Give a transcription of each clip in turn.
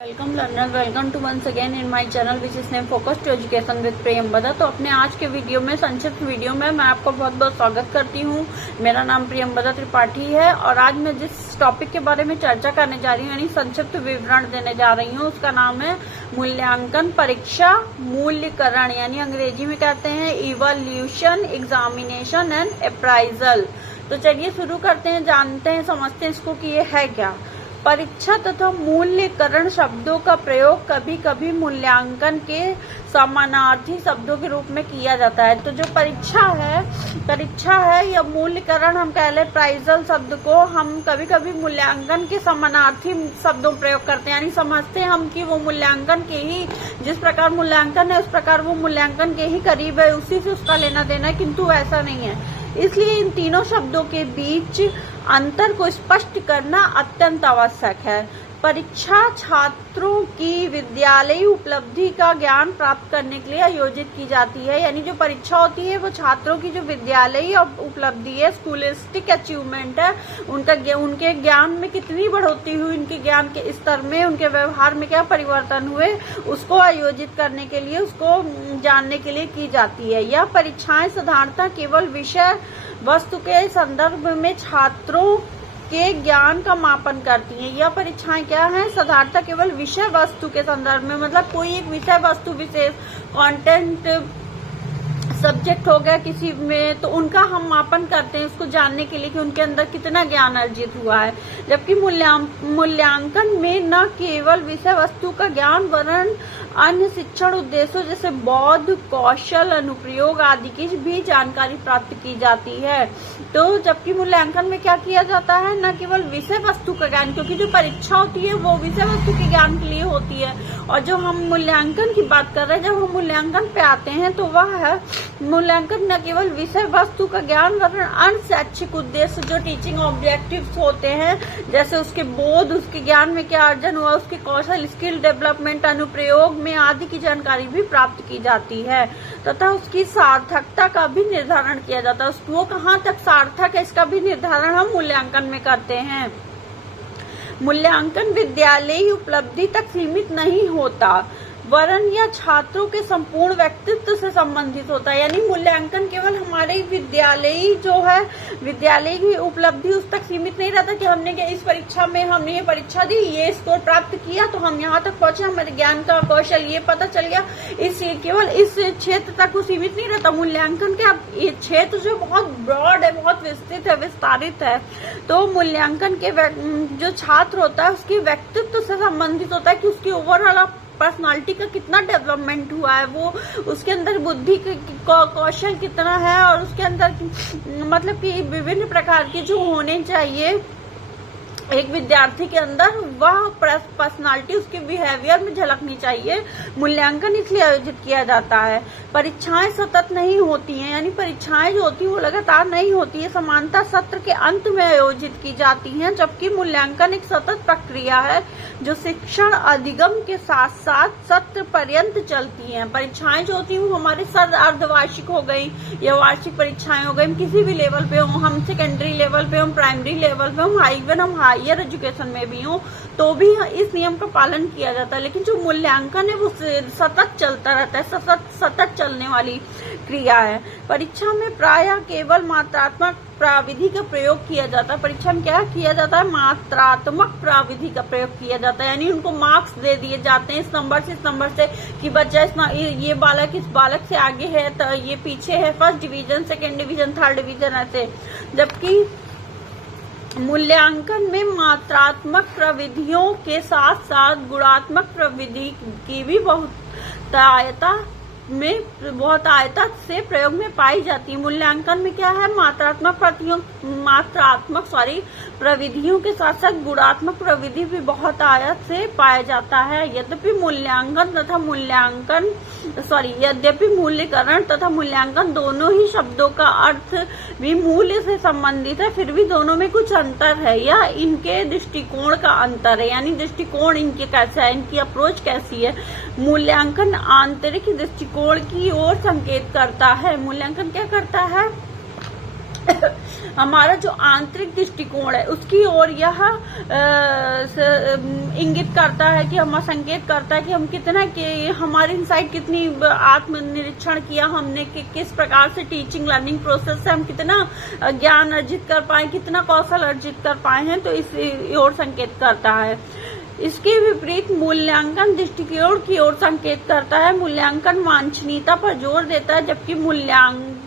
Welcome learner, welcome to once again in my channel which is name focus to education with Priyamvada. तो अपने आज के video में, संक्षिप्त वीडियो में मैं आपको बहुत बहुत स्वागत करती हूँ। मेरा नाम प्रियंवदा त्रिपाठी है और आज मैं जिस टॉपिक के बारे में चर्चा करने जा रही हूँ, यानी संक्षिप्त विवरण देने जा रही हूँ, उसका नाम है मूल्यांकन परीक्षा मूल्यकरण, यानी अंग्रेजी में कहते हैं इवोल्यूशन, एग्जामिनेशन एंड अप्राइजल। तो चलिए शुरू करते हैं, जानते हैं, समझते हैं इसको कि ये है क्या। परीक्षा तथा मूल्यकरण शब्दों का प्रयोग कभी कभी मूल्यांकन के समानार्थी शब्दों के रूप में किया जाता है। तो जो परीक्षा है या मूल्यकरण, हम कह ले प्राइजल शब्द को हम कभी कभी मूल्यांकन के समानार्थी शब्दों प्रयोग करते हैं, यानी समझते हैं हम कि वो मूल्यांकन के ही, जिस प्रकार मूल्यांकन है उस प्रकार वो मूल्यांकन के ही करीब है, उसी से उसका लेना देना है, किंतु ऐसा नहीं है। इसलिए इन तीनों शब्दों के बीच अंतर को स्पष्ट करना अत्यंत आवश्यक है। परीक्षा छात्रों की विद्यालयी उपलब्धि का ज्ञान प्राप्त करने के लिए आयोजित की जाती है, यानी जो परीक्षा होती है वो छात्रों की जो विद्यालयी उपलब्धि है, स्कूलिस्टिक अचीवमेंट है, उनके ज्ञान में कितनी बढ़ोतरी हुई, उनके ज्ञान के स्तर में, उनके व्यवहार में क्या परिवर्तन हुए, उसको आयोजित करने के लिए, उसको जानने के लिए की जाती है। यह परीक्षाएं साधारणतः केवल विषय वस्तु के संदर्भ में छात्रों के ज्ञान का मापन करती हैं। यह परीक्षाएं क्या हैं? साधारणतः केवल विषय वस्तु के संदर्भ में, मतलब कोई एक विषय वस्तु विशेष, कंटेंट सब्जेक्ट हो गया किसी में, तो उनका हम मापन करते हैं उसको जानने के लिए कि उनके अंदर कितना ज्ञान अर्जित हुआ है। जबकि मूल्यांकन में न केवल विषय वस्तु का ज्ञान वरन अन्य शिक्षण उद्देश्यों जैसे बौद्ध कौशल, अनुप्रयोग आदि की भी जानकारी प्राप्त की जाती है। तो जबकि मूल्यांकन में क्या किया जाता है, न केवल विषय वस्तु का ज्ञान, क्योंकि जो परीक्षा होती है वो विषय वस्तु के ज्ञान के लिए होती है, और जो हम मूल्यांकन की बात कर रहे हैं, जब हम मूल्यांकन पे आते हैं तो वह है मूल्यांकन न केवल विषय वस्तु का ज्ञान वरन अन्य शैक्षिक उद्देश्य, जो टीचिंग ऑब्जेक्टिव्स होते हैं, जैसे उसके बोध, उसके ज्ञान में क्या अर्जन हुआ, उसके कौशल, स्किल डेवलपमेंट, अनुप्रयोग में आदि की जानकारी भी प्राप्त की जाती है, तथा उसकी सार्थकता का भी निर्धारण किया जाता है। वो कहाँ तक सार्थक है इसका भी निर्धारण हम मूल्यांकन में करते हैं। मूल्यांकन विद्यालयी उपलब्धि तक सीमित नहीं होता वरन यह छात्रों के संपूर्ण व्यक्तित्व से संबंधित होता है, यानी मूल्यांकन केवल हमारे विद्यालयी जो है, विद्यालय की उपलब्धि उस तक सीमित नहीं रहता कि हमने इस परीक्षा में हमने ये परीक्षा दी, ये स्कोर प्राप्त किया तो हम यहाँ तक पहुंचे, हमारे ज्ञान का कौशल ये पता चल गया, केवल इस क्षेत्र तक वो सीमित नहीं रहता। मूल्यांकन का ये क्षेत्र जो बहुत ब्रॉड है, बहुत विस्तृत है, विस्तारित है। तो मूल्यांकन के जो छात्र होता है उसके व्यक्तित्व से संबंधित होता है कि उसकी ओवरऑल पर्सनालिटी का कितना डेवलपमेंट हुआ है, वो उसके अंदर बुद्धि कौशल कितना है, और उसके अंदर मतलब कि विभिन्न प्रकार के जो होने चाहिए एक विद्यार्थी के अंदर, वह पर्सनालिटी उसके बिहेवियर में झलकनी चाहिए। मूल्यांकन इसलिए आयोजित किया जाता है। परीक्षाएं सतत नहीं होती हैं, यानी परीक्षाएं जो होती हैं वो लगातार नहीं होती है, समानता सत्र के अंत में आयोजित की जाती हैं, जबकि मूल्यांकन एक सतत प्रक्रिया है जो शिक्षण अधिगम के साथ साथ सत्र पर्यंत चलती हैं। परीक्षाएं जो होती हैं वो हमारे अर्धवार्षिक हो गई या वार्षिक परीक्षाएं हो गई, हम किसी भी लेवल पे हो, हम सेकेंडरी लेवल पे, हम प्राइमरी लेवल पे, हम इवन हम हायर एजुकेशन में भी हो, तो भी इस नियम का पालन किया जाता है। लेकिन जो मूल्यांकन है वो सतत चलता रहता है, सतत चलने वाली क्रिया है। परीक्षा में प्रायः केवल मात्रात्मक प्राविधि का प्रयोग किया जाता है। परीक्षा में क्या किया जाता है? मात्रात्मक प्राविधि का प्रयोग किया जाता है, यानी उनको मार्क्स दे दिए जाते हैं इस नंबर से कि बच्चा ये बालक इस बालक से आगे है, तो ये पीछे है, first division, second division, third division, ऐसे। जबकि मूल्यांकन में मात्रात्मक प्रविधियों के साथ साथ गुणात्मक प्रविधि की भी बहुत आयता से प्रयोग में पाई जाती है। मूल्यांकन में क्या है? मात्रात्मक प्रविधियों के साथ साथ गुणात्मक प्रविधि भी बहुत आयत से पाया जाता है। यद्यपि मूल्यकरण तथा मूल्यांकन दोनों ही शब्दों का अर्थ भी मूल्य से संबंधित है, फिर भी दोनों में कुछ अंतर है, या इनके दृष्टिकोण का अंतर है, यानी दृष्टिकोण इनके कैसा है, इनकी अप्रोच कैसी है। मूल्यांकन आंतरिक दृष्टिकोण की ओर संकेत करता है। मूल्यांकन क्या करता है? हमारा जो आंतरिक दृष्टिकोण है उसकी ओर यह इंगित करता है कि हम संकेत करता है कि हम कितना कि हमारी इनसाइट कितनी आत्मनिरीक्षण किया हमने कि किस प्रकार से टीचिंग लर्निंग प्रोसेस से हम कितना ज्ञान अर्जित कर पाए, कितना कौशल अर्जित कर पाए हैं, तो इस ओर संकेत करता है। इसके विपरीत मूल्यांकन दृष्टिकोण की ओर संकेत करता है। मूल्यांकन वांछनीयता पर जोर देता है, जबकि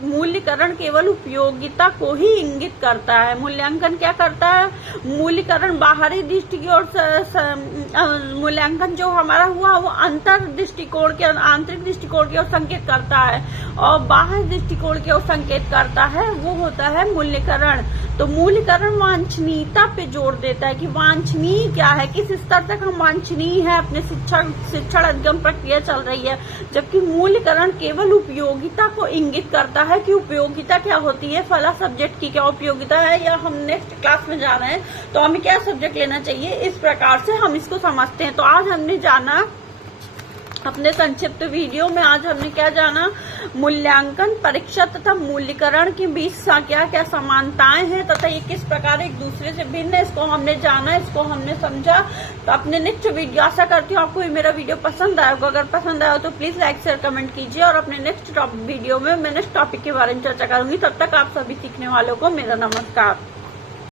मूल्यकरण केवल उपयोगिता को ही इंगित करता है। मूल्यांकन क्या करता है? मूल्यकरण बाहरी दृष्टिकोण मूल्यांकन जो हमारा हुआ वो अंतर दृष्टिकोण के आंतरिक दृष्टिकोण की ओर संकेत करता है, और बाह्य दृष्टिकोण की ओर संकेत करता है वो होता है मूल्यकरण। तो मूल्यकरण वांछनीयता पे जोर देता है कि वांछनीय क्या है, किस स्तर तक हम वांछनीय है, अपने शिक्षण अधिगम प्रक्रिया चल रही है, जबकि मूल्यकरण केवल उपयोगिता को इंगित करता है कि उपयोगिता क्या होती है, फला सब्जेक्ट की क्या उपयोगिता है, या हम नेक्स्ट क्लास में जा रहे हैं तो हमें क्या सब्जेक्ट लेना चाहिए, इस प्रकार से हम इसको समझते हैं। तो आज हमने जाना अपने संक्षिप्त वीडियो में, आज हमने क्या जाना, मूल्यांकन परीक्षा तथा मूल्यकरण के बीच क्या क्या समानताएं हैं तथा ये किस प्रकार एक दूसरे से भिन्न है, इसको हमने जाना, इसको हमने समझा। तो अपने नेक्स्ट वीडियो, आशा करती हूँ आपको ये मेरा वीडियो पसंद आया होगा। अगर पसंद आया हो तो प्लीज लाइक शेयर कमेंट कीजिए, और अपने नेक्स्ट वीडियो में मैं नेक्स्ट टॉपिक के बारे में चर्चा करूंगी। तब तक आप सभी सीखने वालों को मेरा नमस्कार।